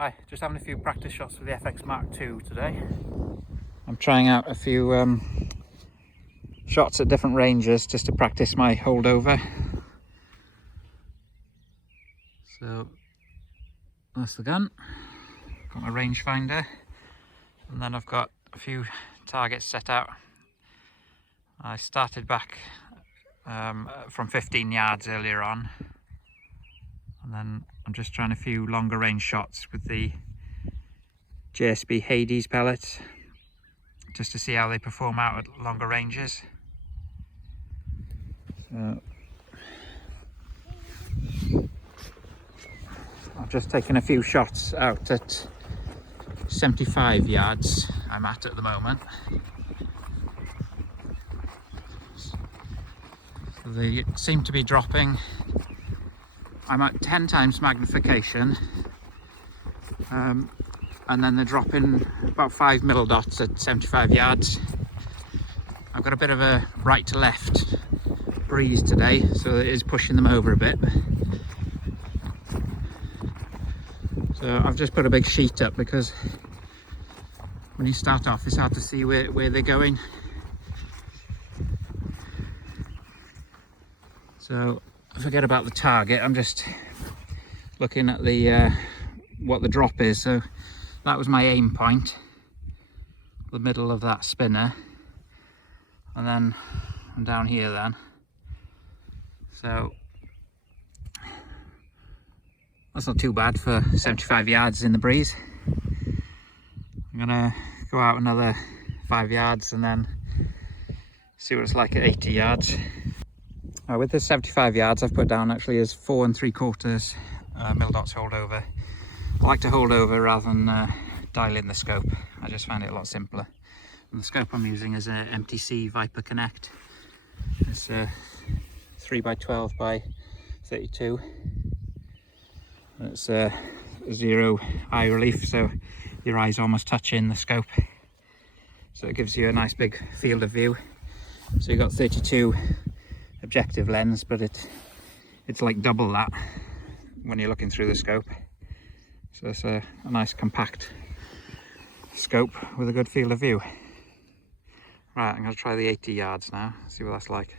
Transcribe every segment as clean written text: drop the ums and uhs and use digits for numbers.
Hi, just having a few practice shots with the FX Mark II today. I'm trying out a few shots at different ranges just to practice my holdover. So that's the gun, got my rangefinder, and then I've got a few targets set out. I started back from 15 yards earlier on, and then I'm just trying a few longer range shots with the JSB Hades pellets just to see how they perform out at longer ranges. So I've just taken a few shots out at 75 yards I'm at the moment. So they seem to be dropping. I'm at 10 times magnification, and then they're dropping about 5 mil dots at 75 yards. I've got a bit of a right to left breeze today, so it is pushing them over a bit. So I've just put a big sheet up because when you start off it's hard to see where they're going. So forget about the target, I'm just looking at the what the drop is. So that was my aim point, the middle of that spinner, and then I'm down here then. So that's not too bad for 75 yards in the breeze. I'm gonna go out another 5 yards and then see what it's like at 80 yards. With the 75 yards I've put down actually is 4 3/4 mil dots holdover. I like to hold over rather than dial in the scope. I just find it a lot simpler. And the scope I'm using is an MTC Viper Connect. It's 3x12 by 32. It's 0 eye relief, so your eyes almost touch in the scope. So it gives you a nice big field of view. So you've got 32 objective lens, but it's like double that when you're looking through the scope. So it's a nice compact scope with a good field of view. Right, I'm going to try the 80 yards now, see what that's like.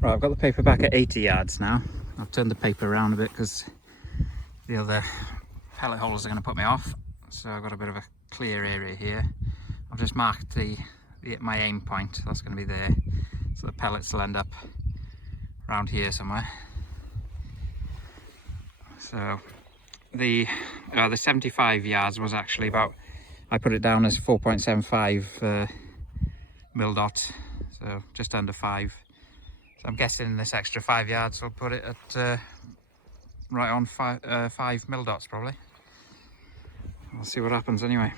Right, I've got the paper back at 80 yards now. I've turned the paper around a bit because the other pellet holes are going to put me off. So I've got a bit of a clear area here. I've just marked my aim point, that's going to be there. So the pellets will end up around here somewhere. So the 75 yards was actually about, I put it down as 4.75 mil dot, so just under 5. So I'm guessing this extra 5 yards will put it at right on 5 mil dots probably. I'll see what happens anyway.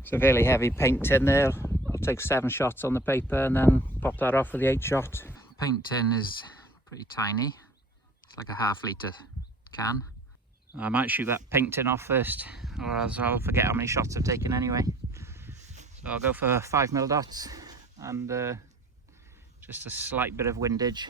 It's a fairly heavy paint tin there. I'll take 7 shots on the paper and then pop that off with the 8 shot. Paint tin is pretty tiny. It's like a ½ litre can. I might shoot that paint tin off first, or else I'll forget how many shots I've taken anyway. So I'll go for 5 mil dots and just a slight bit of windage.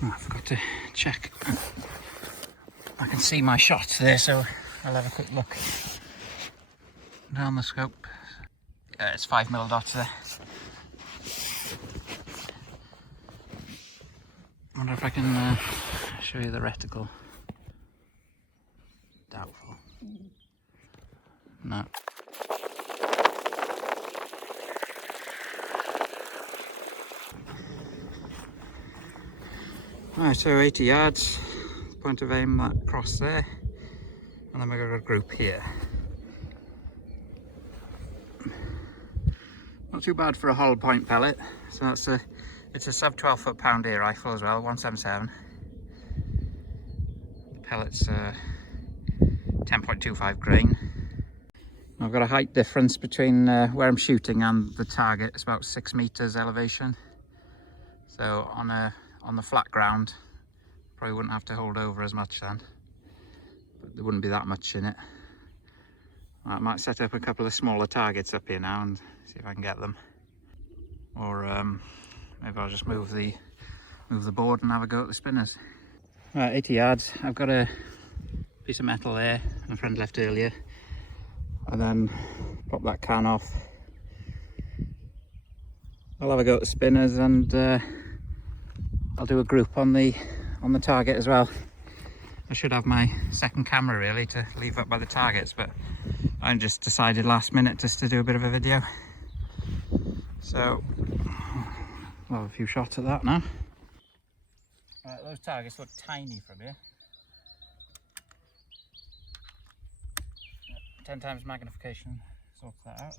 Oh, I forgot to check. I can see my shots there, so I'll have a quick look down the scope. It's 5mm dots there. I wonder if I can show you the reticle. Doubtful. No. Right, so 80 yards, point of aim that cross there, and then we've got a group here. Not too bad for a hollow point pellet. So that's it's a sub 12 foot-pound ear rifle as well, 177. The pellet's 10.25 grain. I've got a height difference between where I'm shooting and the target. It's about 6 meters elevation. So on the flat ground, probably wouldn't have to hold over as much then, but there wouldn't be that much in it. I might set up a couple of smaller targets up here now and see if I can get them, or maybe I'll just move the board and have a go at the spinners. Right, 80 yards. I've got a piece of metal there my friend left earlier, and then pop that can off. I'll have a go at the spinners, and I'll do a group on the target as well. I should have my second camera really to leave up by the targets, but I just decided last minute just to do a bit of a video. So I'll have a few shots at that now. Right, those targets look tiny from here. 10 times magnification sorts that out.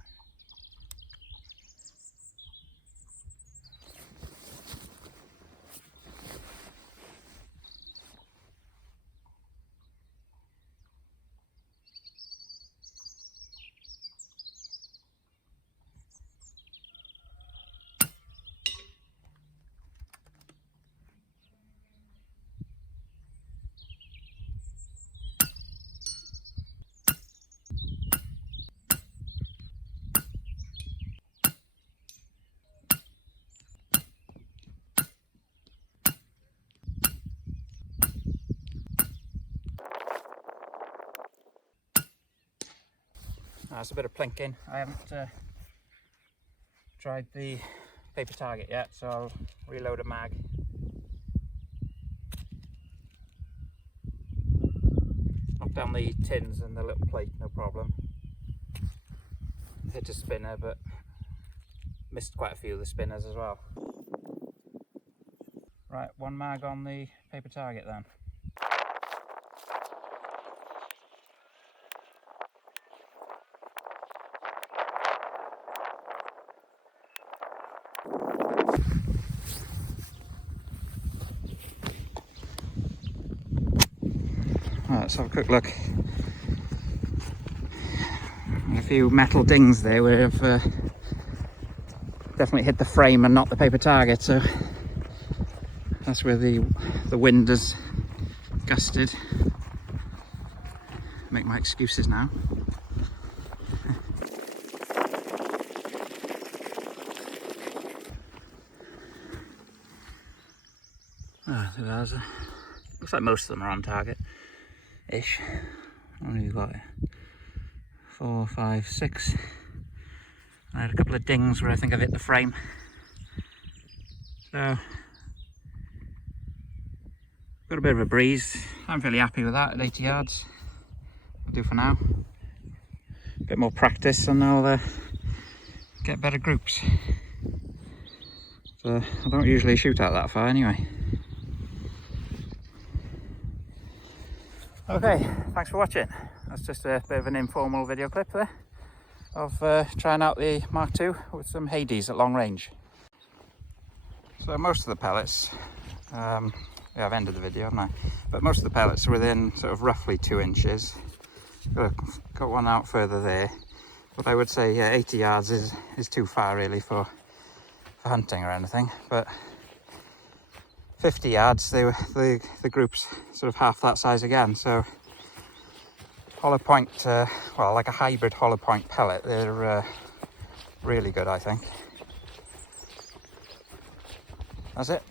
That's a bit of plinking. I haven't tried the paper target yet, so I'll reload a mag. Knock down the tins and the little plate, no problem. Hit a spinner, but missed quite a few of the spinners as well. Right, one mag on the paper target then. Right, let's have a quick look. A few metal dings there where I've definitely hit the frame and not the paper target, so that's where the wind has gusted. Make my excuses now. Looks like most of them are on target-ish. Only got 4, 5, 6. I had a couple of dings where I think I've hit the frame. So, got a bit of a breeze. I'm fairly happy with that at 80 yards. I'll do for now. A bit more practice and I'll get better groups. So, I don't usually shoot out that far anyway. Okay, thanks for watching. That's just a bit of an informal video clip there of trying out the Mark II with some Hades at long range. So most of the pellets, yeah, I've ended the video, haven't I? But most of the pellets are within sort of roughly 2 inches. Got one out further there. But I would say 80 yards is too far really for hunting or anything. But 50 yards, the group's sort of half that size again. So hollow point, well, like a hybrid hollow point pellet, they're really good, I think. That's it.